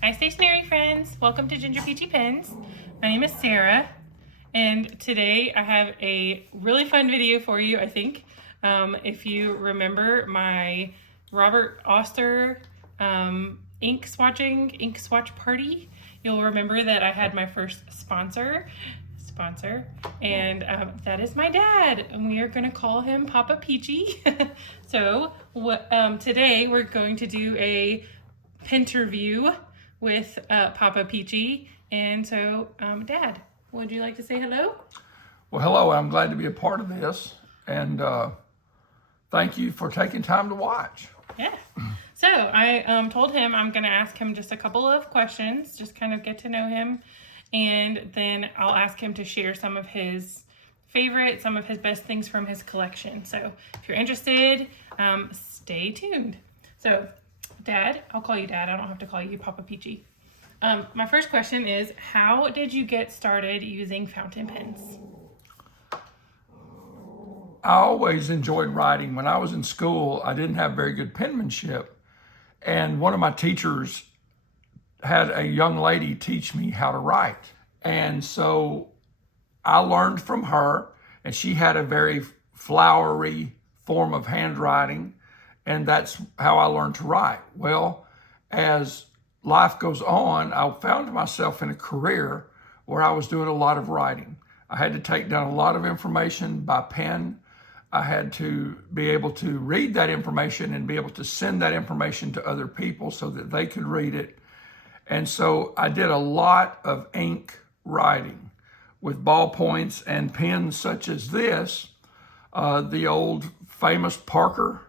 Hi stationery friends, welcome to Ginger Peachy Pens. My name is Sarah and today I have a really fun video for you, I think. If you remember my Robert Oster ink swatch party, you'll remember that I had my first sponsor, and that is my dad, and we are going to call him Papa Peachy. So today we're going to do a Penterview with Papa Peachy. And so, Dad, would you like to say hello? Well, hello. I'm glad to be a part of this, and thank you for taking time to watch. Yeah. So I told him I'm going to ask him just a couple of questions, just kind of get to know him, and then I'll ask him to share some of his favorites, some of his best things from his collection. So if you're interested, stay tuned. So, Dad, I'll call you Dad. I don't have to call you Papa Peachy. My first question is, how did you get started using fountain pens? I always enjoyed writing. When I was in school, I didn't have very good penmanship, and one of my teachers had a young lady teach me how to write. And so I learned from her, and she had a very flowery form of handwriting, and that's how I learned to write. Well, as life goes on, I found myself in a career where I was doing a lot of writing. I had to take down a lot of information by pen. I had to be able to read that information and be able to send that information to other people so that they could read it. And so I did a lot of ink writing with ballpoints and pens such as this, the old famous Parker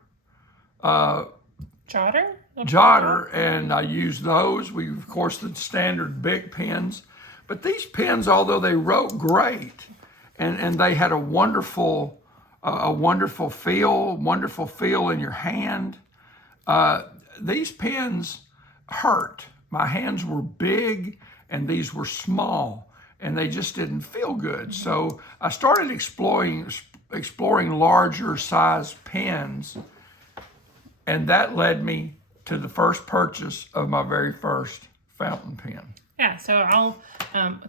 Jotter, and I used those. We, of course, the standard Bic pens. But these pens, although they wrote great, and they had a wonderful feel in your hand, these pens hurt. My hands were big and these were small, and they just didn't feel good. So I started exploring larger size pens, and that led me to the first purchase of my very first fountain pen. Yeah, so I'll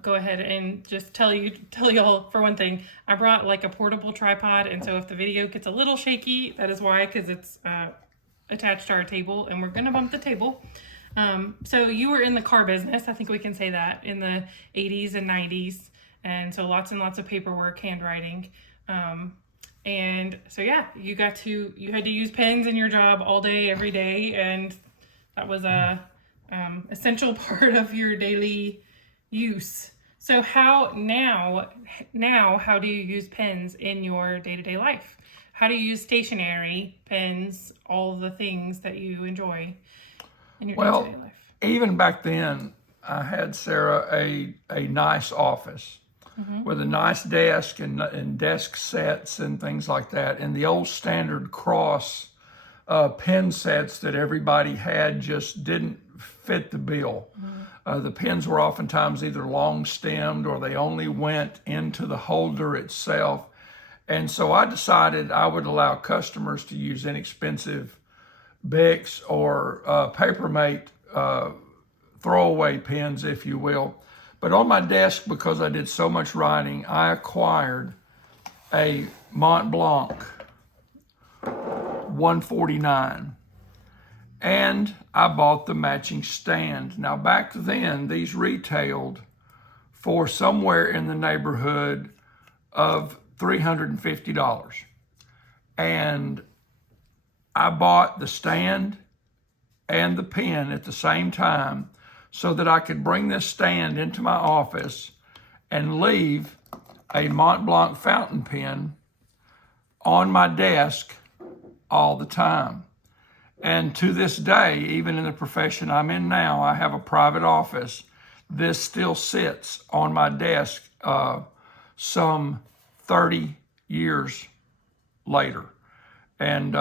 go ahead and just tell y'all, for one thing, I brought like a portable tripod, and so if the video gets a little shaky, that is why, because it's attached to our table, and we're gonna bump the table. So you were in the car business, I think we can say that, in the 80s and 90s, and so lots and lots of paperwork, handwriting, and so yeah, you had to use pens in your job all day, every day, and that was a essential part of your daily use. So how do you use pens in your day-to-day life? How do you use stationery, pens, all the things that you enjoy in your day-to-day life? Even back then, I had, Sarah, a nice office with a nice desk and desk sets and things like that. And the old standard cross pen sets that everybody had just didn't fit the bill. The pens were oftentimes either long stemmed or they only went into the holder itself. And so I decided I would allow customers to use inexpensive Bics or Papermate throwaway pens, if you will. But on my desk, because I did so much writing, I acquired a Mont Blanc 149. And I bought the matching stand. Now, back then, these retailed for somewhere in the neighborhood of $350. And I bought the stand and the pen at the same time so that I could bring this stand into my office and leave a Mont Blanc fountain pen on my desk all the time. And to this day, even in the profession I'm in now, I have a private office. This still sits on my desk some 30 years later. And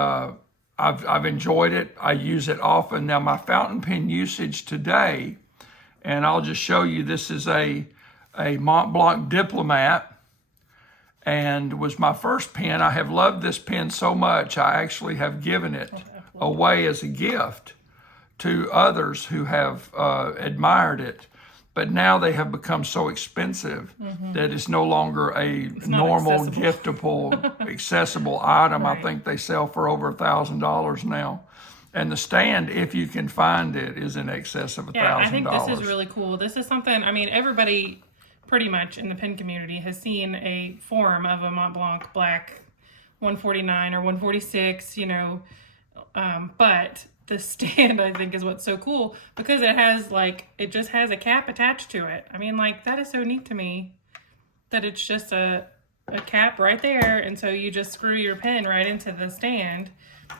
I've enjoyed it. I use it often. Now, my fountain pen usage today, and I'll just show you, this is a Mont Blanc Diplomat, and was my first pen. I have loved this pen so much, I actually have given it away as a gift to others who have admired it. But now they have become so expensive that it's no longer a normal, giftable, accessible item. Right. I think they sell for over $1,000 now. And the stand, if you can find it, is in excess of $1,000. Yeah, I think this is really cool. This is something, I mean, everybody pretty much in the pen community has seen a form of a Mont Blanc Black 149 or 146, you know, but the stand, I think, is what's so cool because it has it just has a cap attached to it. I mean, that is so neat to me that it's just a cap right there. And so you just screw your pen right into the stand.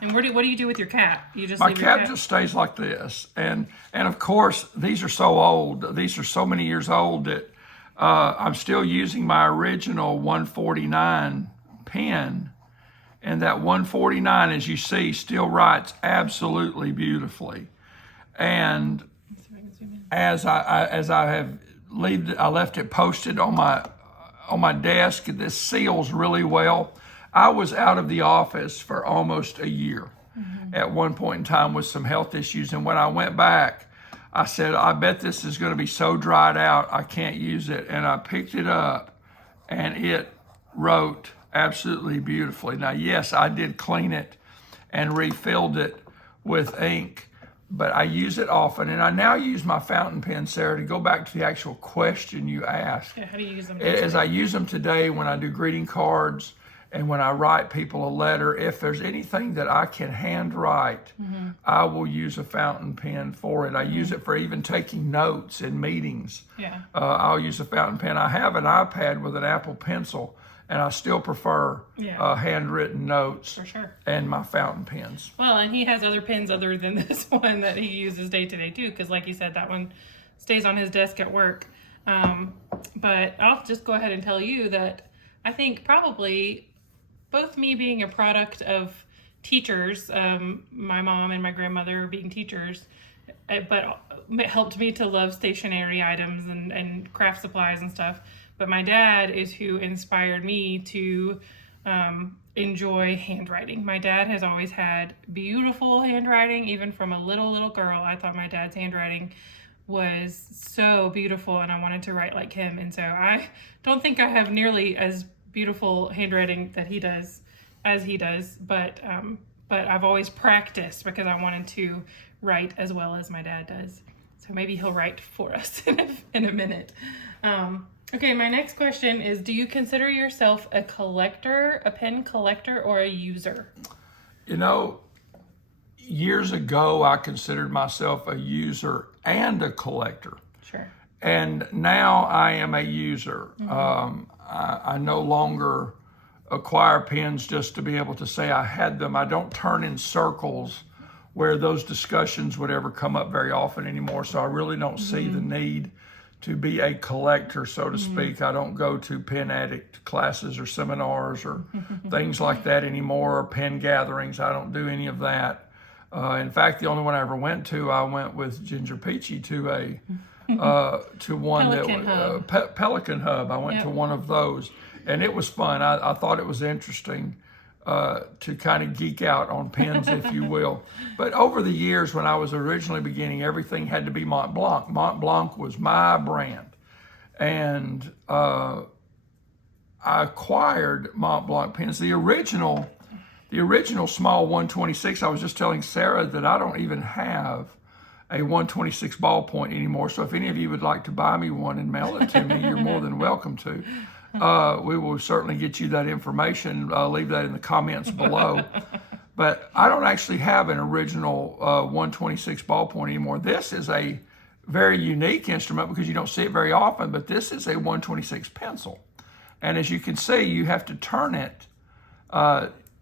And what do you do with your cap? You just My leave your cap just stays like this. And of course, these are so old. These are so many years old that I'm still using my original 149 pen. And that 149, as you see, still writes absolutely beautifully. And as I have I left it posted on my desk. This seals really well. I was out of the office for almost a year at one point in time with some health issues. And when I went back, I said, I bet this is going to be so dried out, I can't use it. And I picked it up and it wrote absolutely beautifully. Now, yes, I did clean it and refilled it with ink, but I use it often. And I now use my fountain pen, Sarah, to go back to the actual question you asked. Yeah, how do you use them? As I use them today when I do greeting cards and when I write people a letter, if there's anything that I can handwrite, I will use a fountain pen for it. I use it for even taking notes in meetings. Yeah. I'll use a fountain pen. I have an iPad with an Apple Pencil, and I still prefer handwritten notes For sure. and my fountain pens. Well, and he has other pens other than this one that he uses day to day too, because like you said, that one stays on his desk at work. But I'll just go ahead and tell you that I think probably both me being a product of teachers, my mom and my grandmother being teachers, but it helped me to love stationery items and craft supplies and stuff. But my dad is who inspired me to enjoy handwriting. My dad has always had beautiful handwriting, even from a little girl. I thought my dad's handwriting was so beautiful and I wanted to write like him. And so I don't think I have nearly as beautiful handwriting that he does, but I've always practiced because I wanted to write as well as my dad does. So maybe he'll write for us in a minute. Okay, my next question is, do you consider yourself a collector, a pen collector, or a user? You know, years ago, I considered myself a user and a collector. Sure. And now I am a user. I no longer acquire pens just to be able to say I had them. I don't turn in circles where those discussions would ever come up very often anymore. So I really don't see the need to be a collector, so to speak. I don't go to pen addict classes or seminars or things like that anymore, or pen gatherings. I don't do any of that. In fact, the only one I ever went to, I went with Ginger Peachy to one Pelican that Pelican Hub. I went to one of those, and it was fun. I thought it was interesting to kind of geek out on pens, if you will. But over the years, when I was originally beginning, everything had to be Mont Blanc. Mont Blanc was my brand, and I acquired Mont Blanc pens. The original small 126. I was just telling Sarah that I don't even have a 126 ballpoint anymore. So if any of you would like to buy me one and mail it to me, you're more than welcome to. We will certainly get you that information. Leave that in the comments below. But I don't actually have an original 126 ballpoint anymore. This is a very unique instrument because you don't see it very often, but this is a 126 pencil. And as you can see, you have to turn it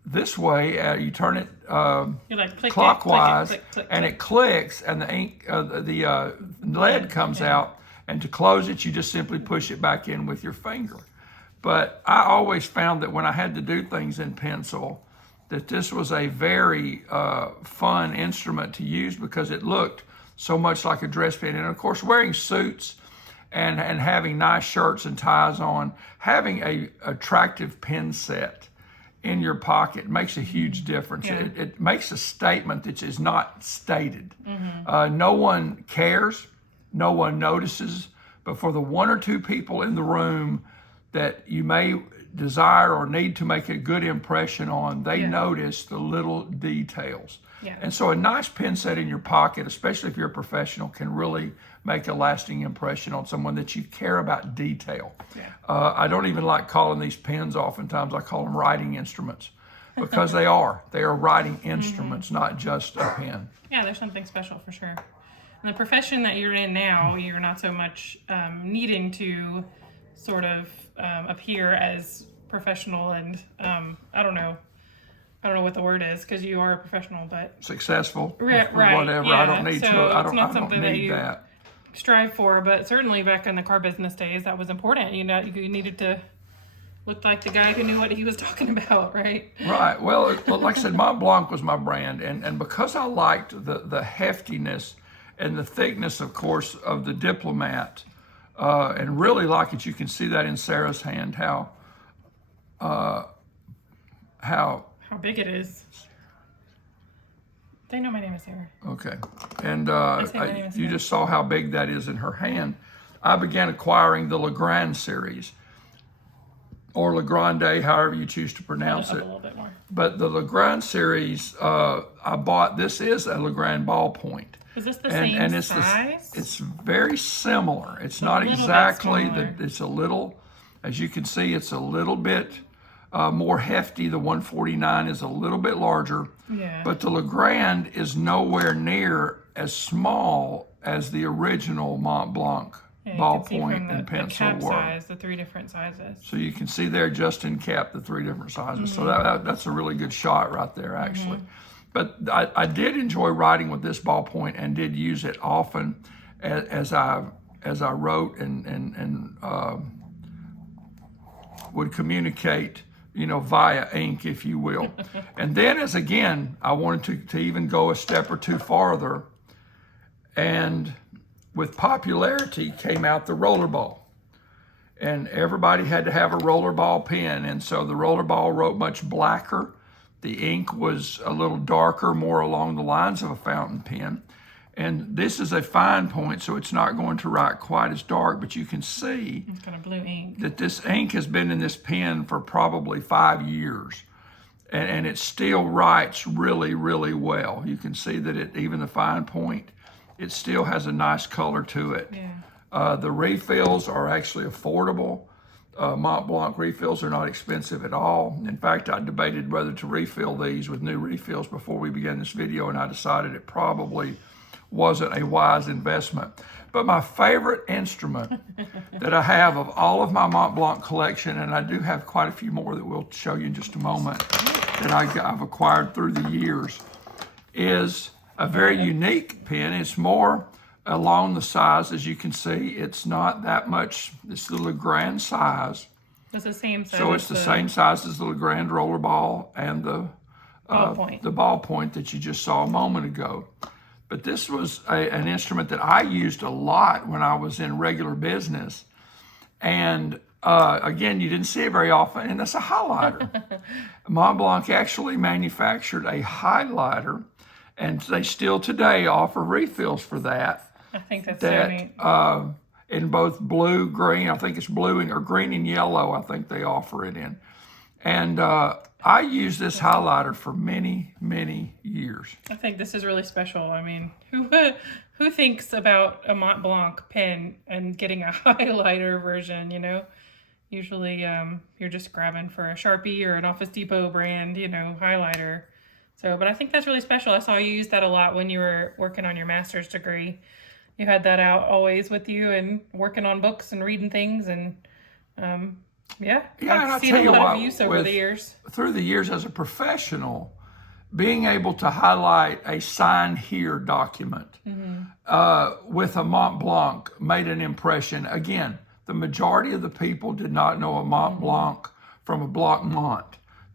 this way. You turn it Click clockwise, it, click, and it clicks, and the ink, the lead comes out. And to close it, you just simply push it back in with your finger. But I always found that when I had to do things in pencil, that this was a very fun instrument to use because it looked so much like a dress pen. And of course, wearing suits and having nice shirts and ties on, having a attractive pen set in your pocket makes a huge difference. Yeah. It makes a statement that is not stated. No one cares, no one notices, but for the one or two people in the room that you may desire or need to make a good impression on, they notice the little details. Yeah. And so a nice pen set in your pocket, especially if you're a professional, can really make a lasting impression on someone that you care about detail. Yeah. I don't even like calling these pens oftentimes. I call them writing instruments because they are. They are writing instruments, not just a pen. Yeah, there's something special for sure. In the profession that you're in now, you're not so much needing to sort of appear as professional and I don't know what the word is because you are a professional, but Successful, right, whatever. yeah. I don't need so to. I it's not don't something that need you that. strive for, but certainly back in the car business days, that was important. You know, you needed to look like the guy who knew what he was talking about, right? Right. Well, like I said, Mont Blanc was my brand, and because I liked the heftiness and the thickness, of course, of the Diplomat, and really like it. You can see that in Sarah's hand how big it is. They know my name is Sarah. okay, and say my name is you Sarah. just saw how big that is in her hand. I began acquiring the Legrand series, or Legrande, however you choose to pronounce Up it. a little bit more. But the Legrand series, I bought. This is a Legrand ballpoint. Is this the And, same and it's size? it's very similar. It's not little bit exactly smaller. it's a little, as you can see, it's a little bit more hefty. The 149 is a little bit larger, Yeah. but the Legrand is nowhere near as small as the original Mont Blanc Yeah, you can see ballpoint from and the pencil cap were. size, the 3 different sizes. So you can see there just in cap the 3 different sizes. So Mm-hmm. that's a really good shot right there, actually. But I did enjoy writing with this ballpoint and did use it often as I wrote and would communicate, via ink, if you will. And then I wanted to even go a step or two farther. And with popularity came out the rollerball. And everybody had to have a rollerball pen. And so the rollerball wrote much blacker. The ink was a little darker, more along the lines of a fountain pen. And this is a fine point, so it's not going to write quite as dark, but you can see It's kind of blue ink. that this ink has been in this pen for probably 5 years. And it still writes really, really well. You can see that even the fine point, it still has a nice color to it. Yeah. The refills are actually affordable. Mont Blanc refills are not expensive at all. In fact, I debated whether to refill these with new refills before we began this video, and I decided it probably wasn't a wise investment. But my favorite instrument that I have of all of my Mont Blanc collection, and I do have quite a few more that we'll show you in just a moment, that I've acquired through the years, is a very unique pen. It's more along the size, as you can see. It's not that much. It's the Legrand size. It's the same size. So it's the same size as the Legrand rollerball and the ballpoint that you just saw a moment ago. But this was an instrument that I used a lot when I was in regular business. And again, you didn't see it very often, and that's a highlighter. Mont Blanc actually manufactured a highlighter, and they still today offer refills for that. I think that's so neat. In both blue, green, I think it's blue or green and yellow, I think they offer it in. And I used this highlighter for many, many years. I think this is really special. I mean, who thinks about a Mont Blanc pen and getting a highlighter version, Usually you're just grabbing for a Sharpie or an Office Depot brand, highlighter. So, but I think that's really special. I saw you use that a lot when you were working on your master's degree. You had that out always with you and working on books and reading things. And I've seen a lot of use over the years. Through the years as a professional, being able to highlight a sign here document with a Mont Blanc made an impression. Again, the majority of the people did not know a Mont Blanc from a Blanc Mont.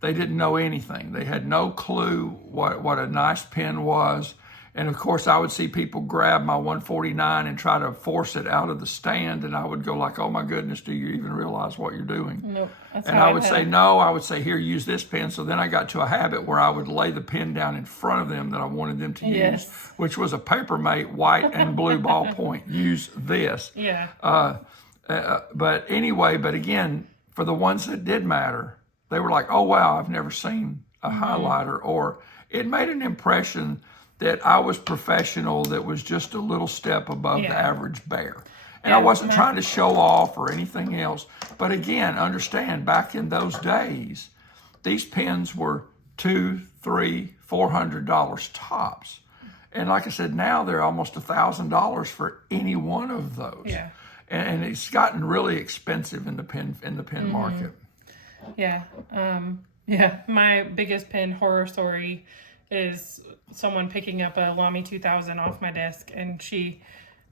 They didn't know anything. They had no clue what a nice pen was. And of course, I would see people grab my 149 and try to force it out of the stand, and I would go like, "Oh my goodness, do you even realize what you're doing?" Nope. That's And how I would say no. I would say, "Here, use this pen." So then I got to a habit where I would lay the pen down in front of them that I wanted them to use, Yes. which was a Papermate white and blue ballpoint. Use this. Yeah. But anyway, but again, for the ones that did matter, they were like, "Oh wow, I've never seen a highlighter," or it made an impression that I was professional, that was just a little step above the average bear. And I wasn't trying to show off or anything else. But again, understand, back in those days, these pens were $200, $300, $400 tops. And like I said, now they're almost $1,000 for any one of those. Yeah. And it's gotten really expensive in the pen market. Yeah. Yeah. My biggest pen horror story is someone picking up a Lamy 2000 off my desk, and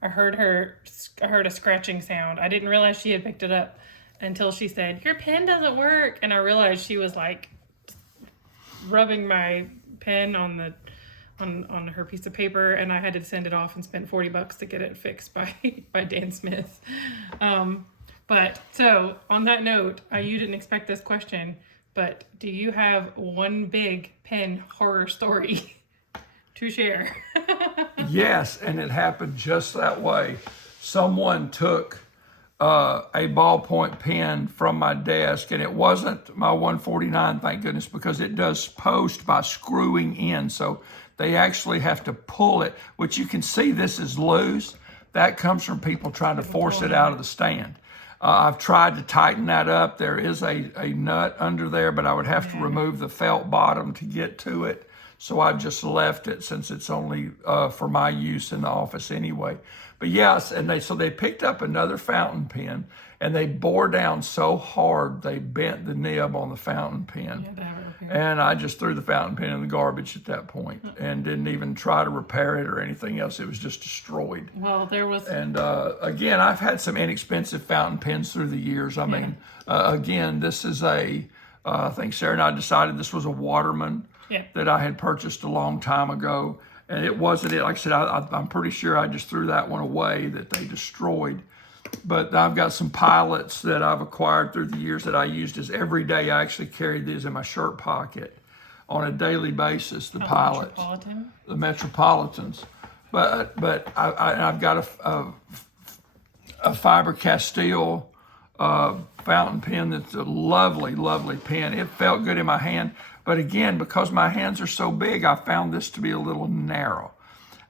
I heard a scratching sound. I didn't realize she had picked it up until she said, "Your pen doesn't work." And I realized she was like rubbing my pen on her piece of paper, and I had to send it off and spend $40 to get it fixed by Dan Smith. But so on that note, you didn't expect this question, but do you have one big pen horror story to share? Yes, and it happened just that way. Someone took a ballpoint pen from my desk, and it wasn't my 149, thank goodness, because it does post by screwing in. So they actually have to pull it, which you can see this is loose. That comes from people trying to force it out of the stand. I've tried to tighten that up. There is a nut under there, but I would have to remove the felt bottom to get to it. So I just left it, since it's only for my use in the office anyway. But yes, and they picked up another fountain pen, and they bore down so hard they bent the nib on the fountain pen. And I just threw the fountain pen in the garbage at that point and didn't even try to repair it or anything else. It was just destroyed. Well, there was... And again, I've had some inexpensive fountain pens through the years. I mean, again, this is I think Sarah and I decided this was a Waterman that I had purchased a long time ago. And it wasn't it. Like I said, I'm pretty sure I just threw that one away that they destroyed. But I've got some pilots that I've acquired through the years that I used as every day. I actually carried these in my shirt pocket on a daily basis, the pilots. The Metropolitans. But I've got a Faber-Castell fountain pen that's a lovely, lovely pen. It felt good in my hand. But again, because my hands are so big, I found this to be a little narrow.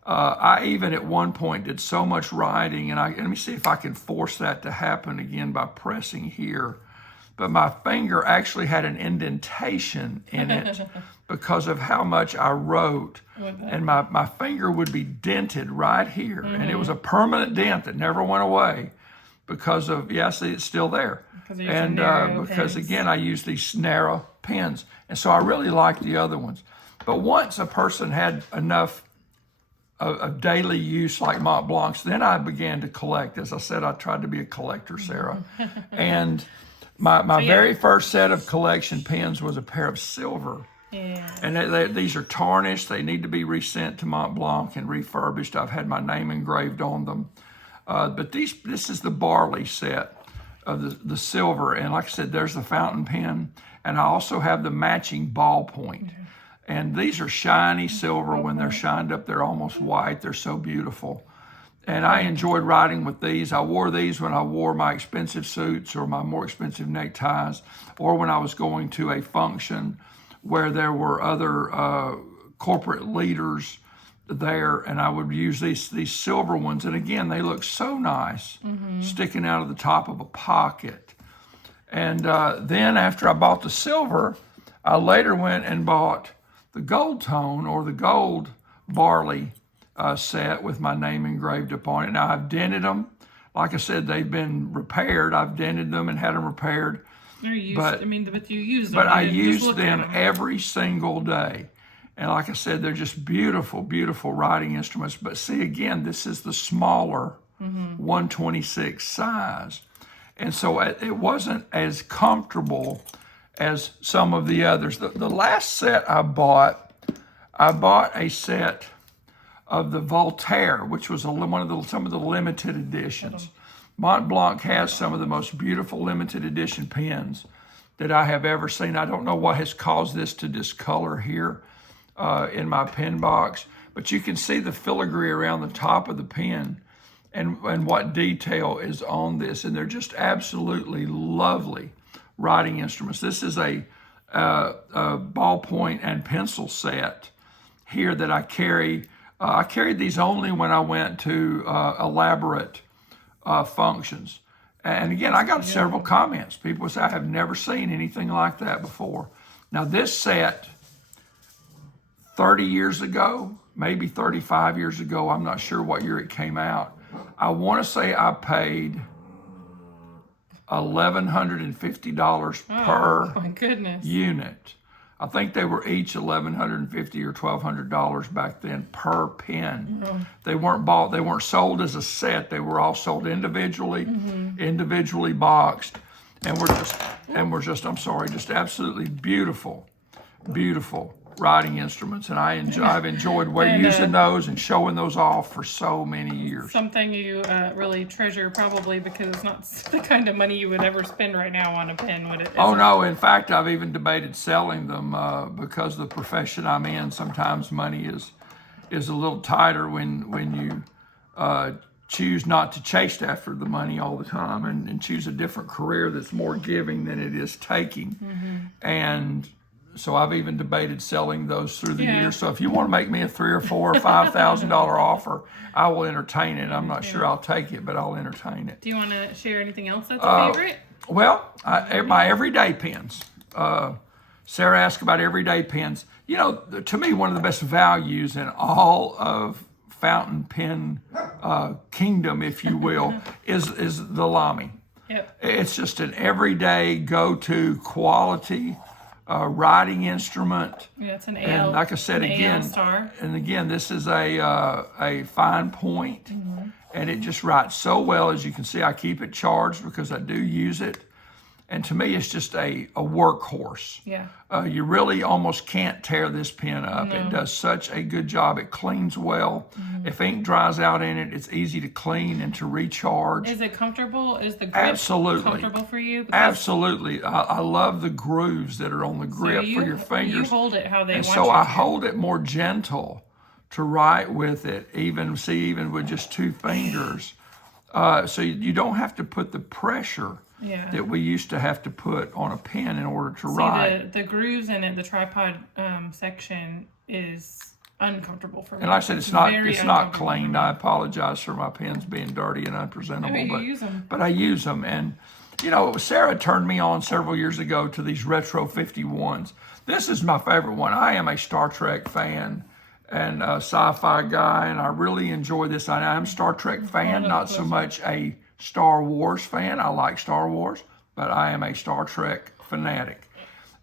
I even at one point did so much writing, and let me see if I can force that to happen again by pressing here. But my finger actually had an indentation in it because of how much I wrote. And my finger would be dented right here. And it was a permanent dent that never went away because of, see, it's still there. And because, again, I use these narrow pens. And so I really like the other ones. But once a person had enough of daily use like Mont Blancs, then I began to collect. As I said, I tried to be a collector, Sarah. And my very first set of collection pens was a pair of silver. And these are tarnished. They need to be resent to Mont Blanc and refurbished. I've had my name engraved on them. But this is the barley set of the silver. And like I said, there's the fountain pen. And I also have the matching ballpoint. And these are shiny silver. When they're shined up, they're almost white. They're so beautiful. And I enjoyed writing with these. I wore these when I wore my expensive suits or my more expensive neckties, or when I was going to a function where there were other corporate leaders there, and I would use these silver ones. And again, they look so nice, sticking out of the top of a pocket. And then after I bought the silver, I later went and bought the gold tone or the gold barley set with my name engraved upon it. Now I've dented them. Like I said, they've been repaired. I've dented them and had them repaired. They're used, but you use them. But I use them every single day. And like I said, they're just beautiful, beautiful writing instruments. But see, again, this is the smaller 126 size. And so it wasn't as comfortable as some of the others. The last set I bought a set of the Voltaire, which was some of the limited editions. Mont Blanc has some of the most beautiful limited edition pens that I have ever seen. I don't know what has caused this to discolor here in my pen box, but you can see the filigree around the top of the pen and what detail is on this, and they're just absolutely lovely writing instruments. This is a ballpoint and pencil set here that I carry. I carried these only when I went to elaborate functions. And again, I got several comments. People say, I have never seen anything like that before. Now this set, 30 years ago, maybe 35 years ago, I'm not sure what year it came out, I want to say I paid $1,150 per my goodness. unit. I think they were each $1,150 or $1,200 back then per pen. Mm-hmm. They weren't sold as a set. They were all sold individually, individually boxed, and were just absolutely beautiful, beautiful writing instruments. And I've enjoyed using those and showing those off for so many years. Something you really treasure, probably because it's not the kind of money you would ever spend right now on a pen, would it? Oh no, in fact, I've even debated selling them because the profession I'm in, sometimes money is a little tighter when you choose not to chase after the money all the time and choose a different career that's more giving than it is taking. And so I've even debated selling those through the years. So if you want to make me a $3,000 or $4,000 or $5,000 offer, I will entertain it. I'm not sure I'll take it, but I'll entertain it. Do you want to share anything else that's a favorite? Well, my everyday pens. Sarah asked about everyday pens. You know, to me, one of the best values in all of fountain pen kingdom, if you will, is the Lamy. Yep. It's just an everyday go-to quality writing instrument. Yeah, it's an AL. And like I said again, star. And again, this is a fine point, and it just writes so well. As you can see, I keep it charged because I do use it. And to me, it's just a workhorse. Yeah. You really almost can't tear this pen up. No. It does such a good job. It cleans well. If ink dries out in it, it's easy to clean and to recharge. Is it comfortable? Is the grip Absolutely comfortable for you? Absolutely. I love the grooves that are on the grip for your fingers. You hold it how they want so you I to. hold it more gentle to write with it, even with just two fingers. So you don't have to put the pressure that we used to have to put on a pen in order to write. The grooves in it, the tripod section is uncomfortable for me. And like I said, it's not cleaned. I apologize for my pens being dirty and unpresentable. No, you use them. But I use them. And, Sarah turned me on several years ago to these Retro 51s. This is my favorite one. I am a Star Trek fan and a sci-fi guy, and I really enjoy this. I am a Star Trek fan, not so much a Star Wars fan. I like Star Wars, but I am a Star Trek fanatic.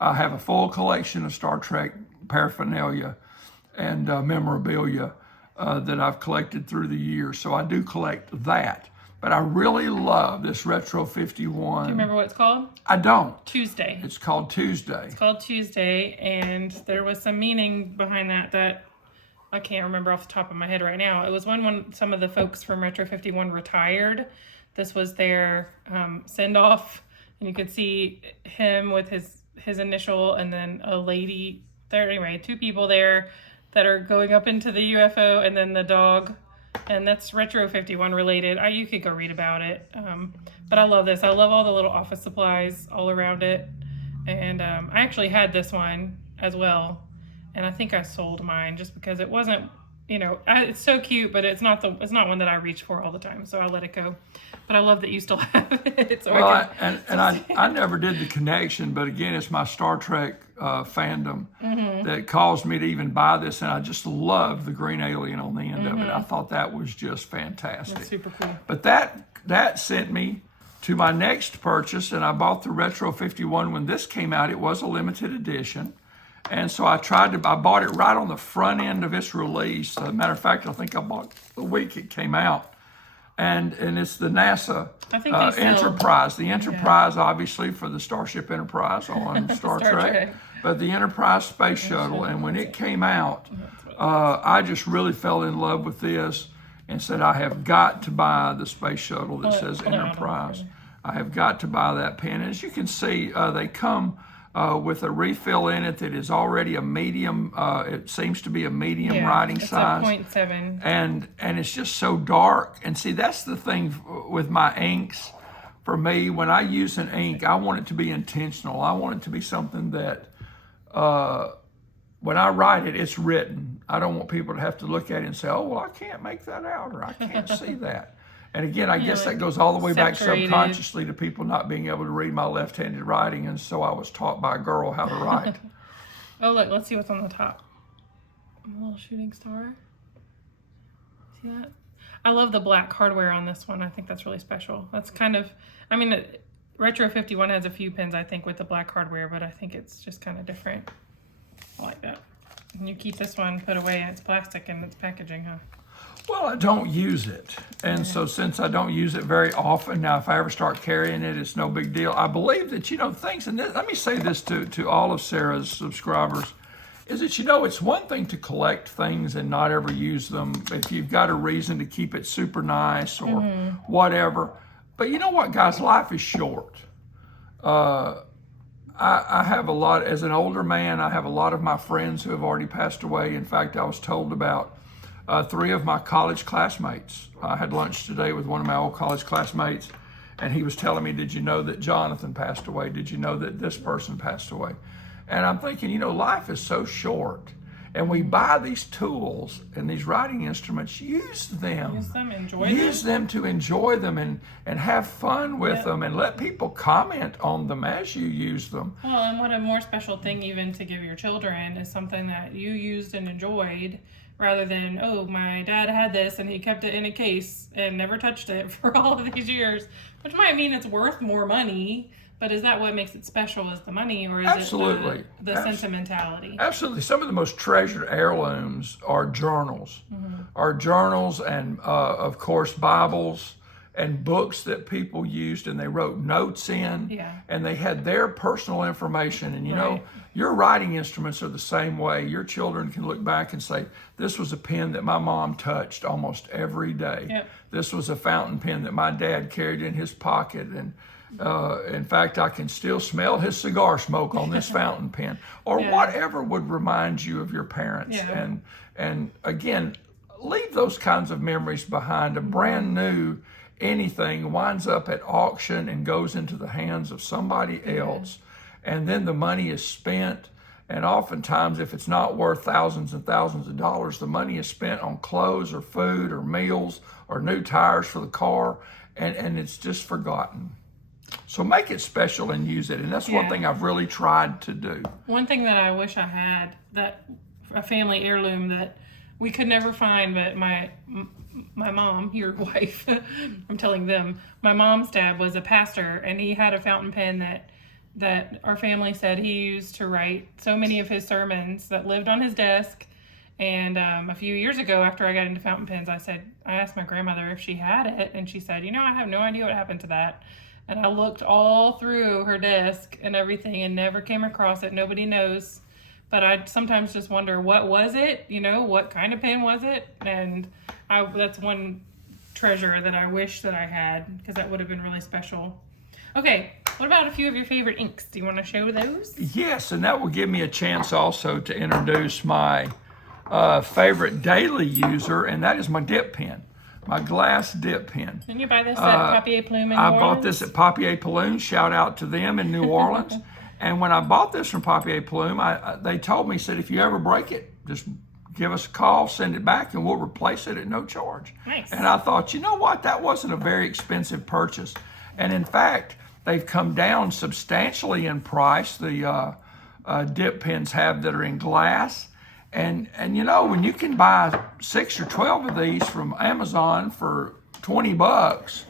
I have a full collection of Star Trek paraphernalia and memorabilia that I've collected through the years, so I do collect that. But I really love this Retro 51. Do you remember what it's called? I don't. Tuesday. It's called Tuesday. It's called Tuesday, and there was some meaning behind that I can't remember off the top of my head right now. It was when some of the folks from Retro 51 retired. This was their send-off, and you could see him with his initial and then a lady there. Anyway, two people there that are going up into the UFO, and then the dog. And that's Retro 51 related. You could go read about it. But I love this. I love all the little office supplies all around it. And I actually had this one as well. And I think I sold mine just because it wasn't, it's so cute, but it's not one that I reach for all the time. So I'll let it go. But I love that you still have it. So I never did the connection, but again, it's my Star Trek fandom that caused me to even buy this, and I just love the green alien on the end of it. I thought that was just fantastic. That's super cool. But that sent me to my next purchase, and I bought the Retro 51 when this came out. It was a limited edition. And so I bought it right on the front end of its release. As a matter of fact, I think I bought the week it came out. And it's the NASA Enterprise. The Enterprise, obviously, for the Starship Enterprise on Star Trek. But the Enterprise Space Shuttle. And when it came out, I just really fell in love with this and said, I have got to buy the space shuttle that says Enterprise. I have got to buy that pen. As you can see, they come with a refill in it that is already a medium. It seems to be a medium writing size. It's a 0.7. And it's just so dark. And see, that's the thing with my inks. For me, when I use an ink, I want it to be intentional. I want it to be something that when I write it, it's written. I don't want people to have to look at it and say, oh, well, I can't make that out, or I can't see that. And again, I guess that goes all the way back subconsciously to people not being able to read my left-handed writing, and so I was taught by a girl how to write. Oh, look, let's see what's on the top. A little shooting star. See that? I love the black hardware on this one. I think that's really special. That's kind of, I mean, Retro 51 has a few pens, I think, with the black hardware, but I think it's just kind of different. I like that. And you keep this one put away, and it's plastic and it's packaging, huh? Well, I don't use it. And so since I don't use it very often, now if I ever start carrying it, it's no big deal. I believe that, things, and let me say this to all of Sarah's subscribers, is that, it's one thing to collect things and not ever use them if you've got a reason to keep it super nice or whatever. But you know what, guys? Life is short. I have a lot, as an older man, I have a lot of my friends who have already passed away. In fact, I was told about 3 of my college classmates. I had lunch today with one of my old college classmates, and he was telling me, did you know that Jonathan passed away? Did you know that this person passed away? And I'm thinking, life is so short. And we buy these tools and these writing instruments, use them. Use them, enjoy them. Use them to enjoy them and have fun with them, and let people comment on them as you use them. Well, and what a more special thing even to give your children is something that you used and enjoyed, rather than, oh, my dad had this and he kept it in a case and never touched it for all of these years, which might mean it's worth more money. But is that what makes it special, is the money, or is it the sentimentality? Absolutely. Some of the most treasured heirlooms are journals. Are journals and, of course, Bibles and books that people used and they wrote notes in. And they had their personal information. And, your writing instruments are the same way. Your children can look back and say, this was a pen that my mom touched almost every day. This was a fountain pen that my dad carried in his pocket. And in fact, I can still smell his cigar smoke on this fountain pen, or whatever would remind you of your parents. And again, leave those kinds of memories behind. A brand new anything winds up at auction and goes into the hands of somebody else, and then the money is spent. And oftentimes, if it's not worth thousands and thousands of dollars, the money is spent on clothes or food or meals or new tires for the car, and it's just forgotten. So make it special and use it. And that's one thing I've really tried to do. One thing that I wish I had, that a family heirloom that we could never find, but my mom, your wife, I'm telling them, my mom's dad was a pastor, and he had a fountain pen that our family said he used to write so many of his sermons that lived on his desk. And a few years ago, after I got into fountain pens, I asked my grandmother if she had it, and she said, I have no idea what happened to that. And I looked all through her desk and everything and never came across it. Nobody knows. But I sometimes just wonder, what was it? What kind of pen was it? And that's one treasure that I wish that I had, because that would have been really special. Okay, what about a few of your favorite inks? Do you want to show those? Yes, and that will give me a chance also to introduce my favorite daily user, and that is my dip pen. My glass dip pen. Didn't you buy this at Papier Plume in New Orleans? I bought this at Papier Plume. Shout out to them in New Orleans. And when I bought this from Papier Plume, they told me, said, if you ever break it, just give us a call, send it back, and we'll replace it at no charge. Nice. And I thought, you know what? That wasn't a very expensive purchase. And in fact, they've come down substantially in price. The dip pens have that are in glass. And when you can buy 6 or 12 of these from Amazon for $20,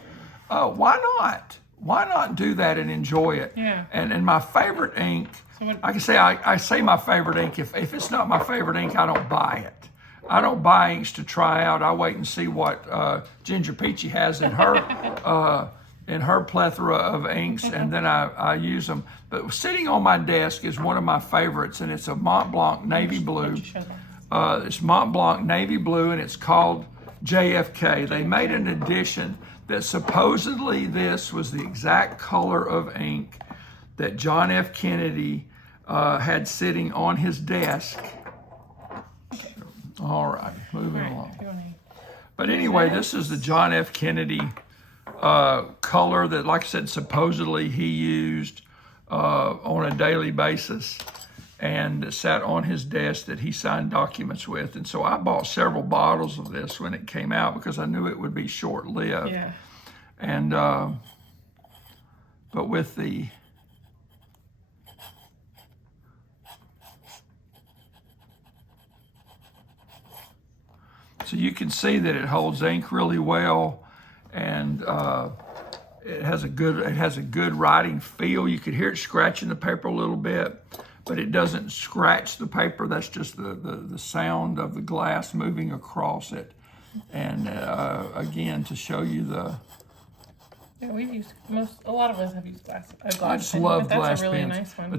why not? Why not do that and enjoy it? Yeah. And my favorite ink, I say my favorite ink. If it's not my favorite ink, I don't buy it. I don't buy inks to try out. I wait and see what Ginger Peachy has in her plethora of inks, and then I use them. But sitting on my desk is one of my favorites, and it's a Mont Blanc navy blue. It's Mont Blanc navy blue, and it's called JFK. They made an edition that supposedly this was the exact color of ink that John F. Kennedy had sitting on his desk. All right, moving along. But anyway, this is the John F. Kennedy color that, like I said, supposedly he used on a daily basis and sat on his desk that he signed documents with. And so I bought several bottles of this when it came out because I knew it would be short-lived. Yeah. And, but with the, so you can see that it holds ink really well, and it has a good writing feel. You could hear it scratching the paper a little bit, but it doesn't scratch the paper. That's just the sound of the glass moving across it. And again, to show you the. Yeah, we've used a lot of us have used glass. I just love glass That's a really pens. nice one.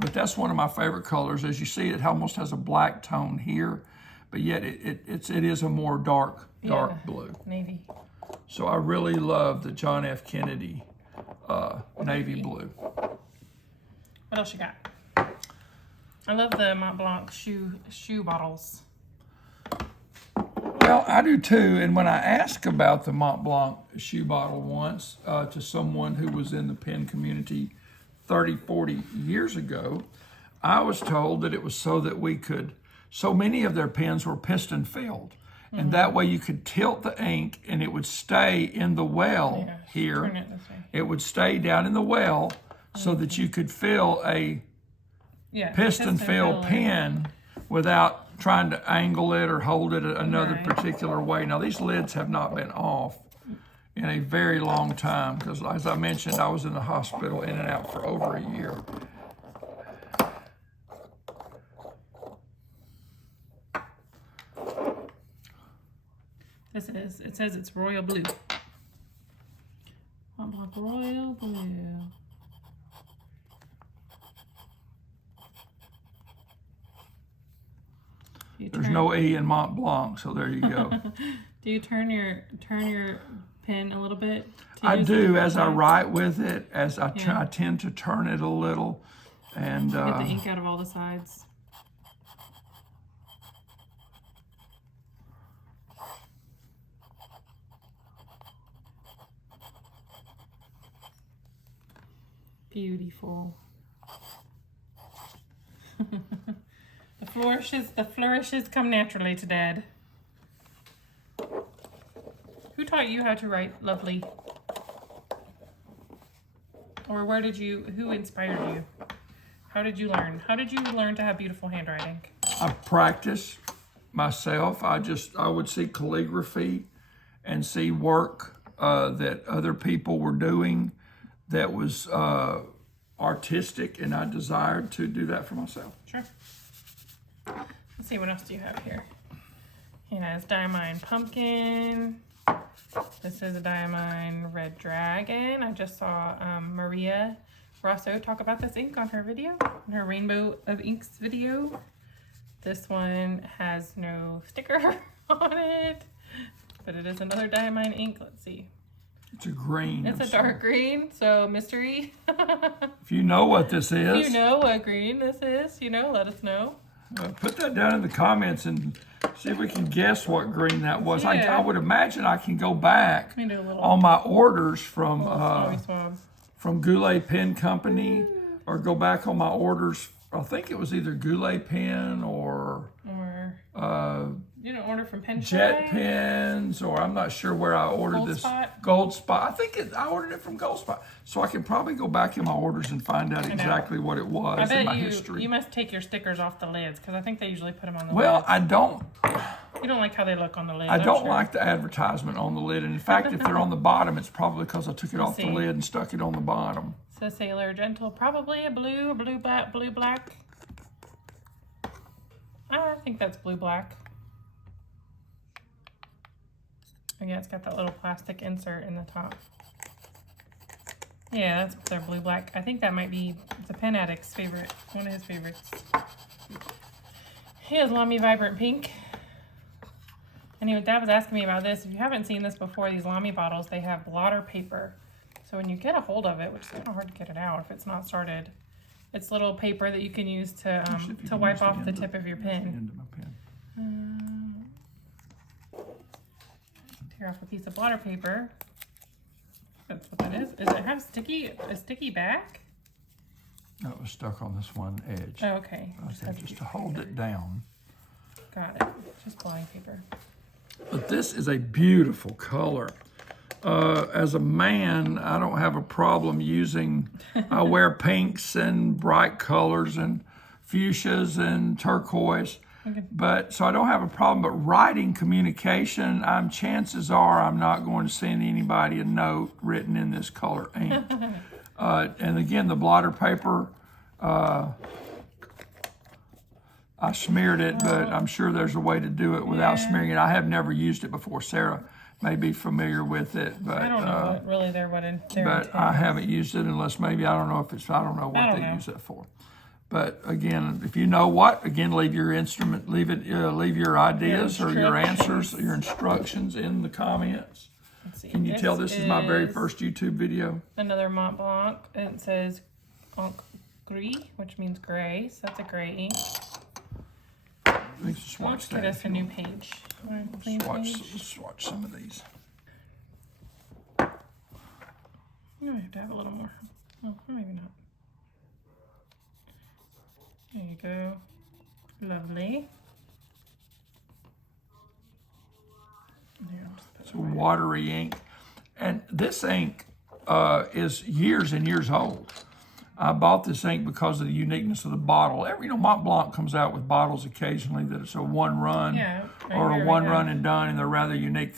But that's one of my favorite colors. As you see, it almost has a black tone here, but yet it is a more dark blue. Navy. So I really love the John F. Kennedy navy blue. What else you got? I love the Mont Blanc shoe bottles. Well, I do too. And when I asked about the Mont Blanc shoe bottle once to someone who was in the pen community 30, 40 years ago, I was told that it was so that so many of their pens were piston filled. And that way you could tilt the ink and it would stay in the well here. Turn it this way. It would stay down in the well so that you could fill a piston fill pen without trying to angle it or hold it another particular way. Now these lids have not been off in a very long time because, as I mentioned, I was in the hospital in and out for over a year. It says it's royal blue. Mont Blanc royal blue. There's no E in Mont Blanc, so there you go. Do you turn your pen a little bit? I do. As I write with it, I tend to turn it a little, and get the ink out of all the sides. Beautiful. The flourishes come naturally to Dad. Who taught you how to write lovely? Or who inspired you? How did you learn? How did you learn to have beautiful handwriting? I practice myself. I would see calligraphy and see work that other people were doing that was artistic, and I desired to do that for myself. Sure. Let's see, what else do you have here? He has Diamine Pumpkin. This is a Diamine Red Dragon. I just saw Maria Rosso talk about this ink on her video, on her Rainbow of Inks video. This one has no sticker on it, but it is another Diamine ink. Let's see. It's a green. It's a dark green, so mystery. If you know what this is. If you know what green this is, let us know. Put that down in the comments and see if we can guess what green that was. Yeah. I would imagine I can go back on my orders from Goulet Pen Company, or go back on my orders. I think it was either Goulet Pen or you didn't order from Penterview? Jet Pens, or I'm not sure where I ordered this. Gold Spot. I think I ordered it from Gold Spot. So I can probably go back in my orders and find out exactly what it was in my history. You must take your stickers off the lids, because I think they usually put them on the lids. I don't. You don't like how they look on the lid. I don't like the advertisement on the lid. And in fact, if they're on the bottom, it's probably because I took it off the lid and stuck it on the bottom. So Sailor Gentle, probably a blue black. I think that's blue black. Oh yeah, it's got that little plastic insert in the top. Yeah, that's their blue black. I think that might be the Pen Addict's favorite, one of his favorites. He has Lamy Vibrant Pink. And Dad was asking me about this. If you haven't seen this before, these Lamy bottles, they have blotter paper. So when you get a hold of it, which is kind of hard to get it out if it's not started, it's little paper that you can use to wipe off the tip of your pen. Tear off a piece of blotter paper. That's what that is. Does it have a sticky back? No, it was stuck on this one edge. Oh, okay. Just to hold it down. Got it. Just blotting paper. But this is a beautiful color. As a man, I don't have a problem using, I wear pinks and bright colors and fuchsias and turquoise. Okay. But so I don't have a problem, but writing communication, chances are I'm not going to send anybody a note written in this color ink. And again, the blotter paper, I smeared it, but I'm sure there's a way to do it without smearing it. I have never used it before. Sarah may be familiar with it, but I don't know what really they're but I haven't used it unless maybe I don't know what they use it for. But again, if you know what, again, leave your ideas or your answers, your instructions in the comments. Let's see. Can you tell this is my very first YouTube video? Another Mont Blanc, and it says Encre Gris, which means gray, so that's a gray ink. Let's get us a new page. Swatch some of these. You might have to have a little more. Oh, maybe not. There you go. Lovely. It's a watery ink. And this ink is years and years old. I bought this ink because of the uniqueness of the bottle. Mont Blanc comes out with bottles occasionally that it's a one run or a one run and done, and they're rather unique.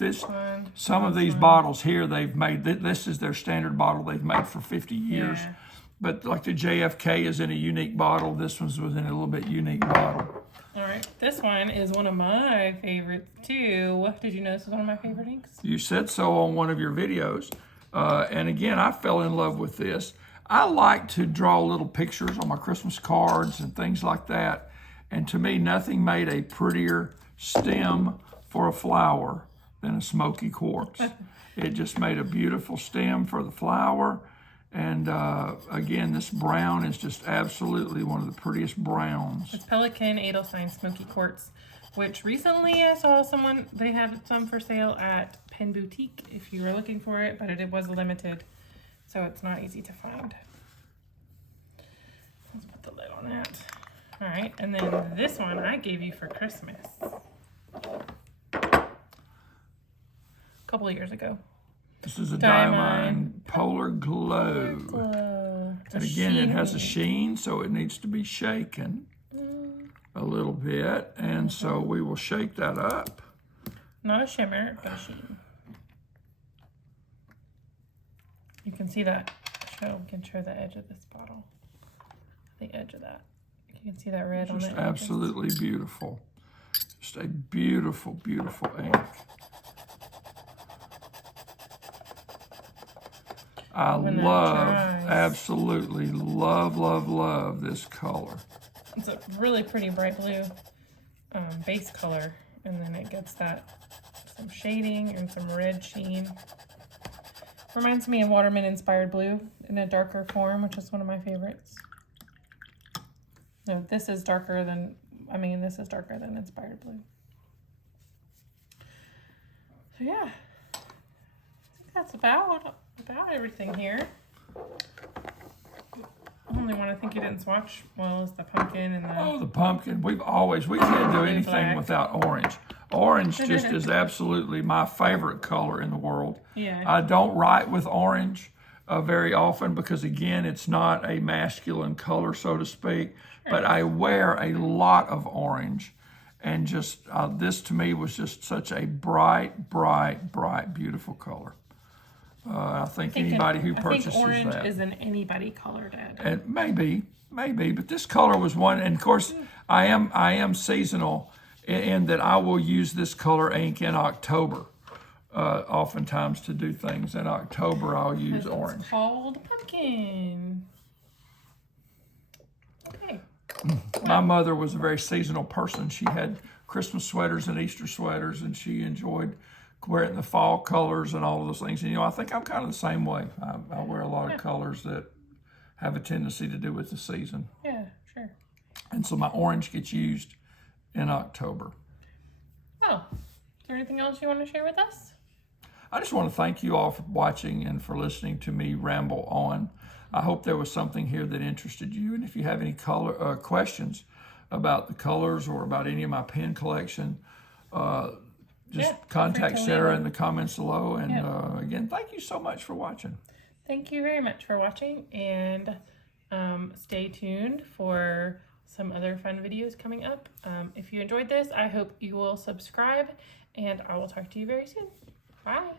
Some of these bottles here, they've made, this is their standard bottle they've made for 50 years. Yeah. But like the JFK is in a unique bottle. This one's in a little bit unique bottle. All right, this one is one of my favorites too. Did you know this was one of my favorite inks? You said so on one of your videos. And again, I fell in love with this. I like to draw little pictures on my Christmas cards and things like that. And to me, nothing made a prettier stem for a flower than a smoky quartz. It just made a beautiful stem for the flower. And again, this brown is just absolutely one of the prettiest browns. It's Pelican Edelstein Smoky Quartz, which recently I saw they had some for sale at Pen Boutique if you were looking for it, but it was limited, so it's not easy to find. Let's put the lid on that. All right, and then this one I gave you for Christmas a couple of years ago. This is a Diamond Polar Glow. And again, it has a sheen, so it needs to be shaken a little bit. And so we will shake that up. Not a shimmer, but a sheen. You can see that. We can show the edge of this bottle. The edge of that. You can see that red on the edge. Just absolutely beautiful. Just a beautiful, beautiful ink. Absolutely love this color. It's a really pretty bright blue base color, and then it gets some shading and some red sheen. Reminds me of Waterman Inspired Blue in a darker form, which is one of my favorites. No, this is darker than Inspired Blue. So yeah, I think that's about everything here. The only one I think you didn't swatch well is the pumpkin and the pumpkin. We can't do anything without orange. Orange just is absolutely my favorite color in the world. Yeah. I don't write with orange very often because again, it's not a masculine color, so to speak. Sure. But I wear a lot of orange, and just this to me was just such a bright, beautiful color. I think anybody who purchases that. Orange is an anybody color, Dad. And maybe, but this color was one. And of course, I am seasonal in that I will use this color ink in October. Oftentimes to do things in October, I'll use orange. It's called pumpkin. Okay. My mother was a very seasonal person. She had Christmas sweaters and Easter sweaters, and she enjoyed wearing the fall colors and all of those things. And, you know, I think I'm kind of the same way. I wear a lot of colors that have a tendency to do with the season. Yeah, sure. And so my orange gets used in October. Oh, is there anything else you want to share with us? I just want to thank you all for watching and for listening to me ramble on. I hope there was something here that interested you. And if you have any questions about the colors or about any of my pen collection, just contact Sarah in the comments below. And again, thank you so much for watching. Thank you very much for watching, and stay tuned for some other fun videos coming up. If you enjoyed this, I hope you will subscribe, and I will talk to you very soon. Bye.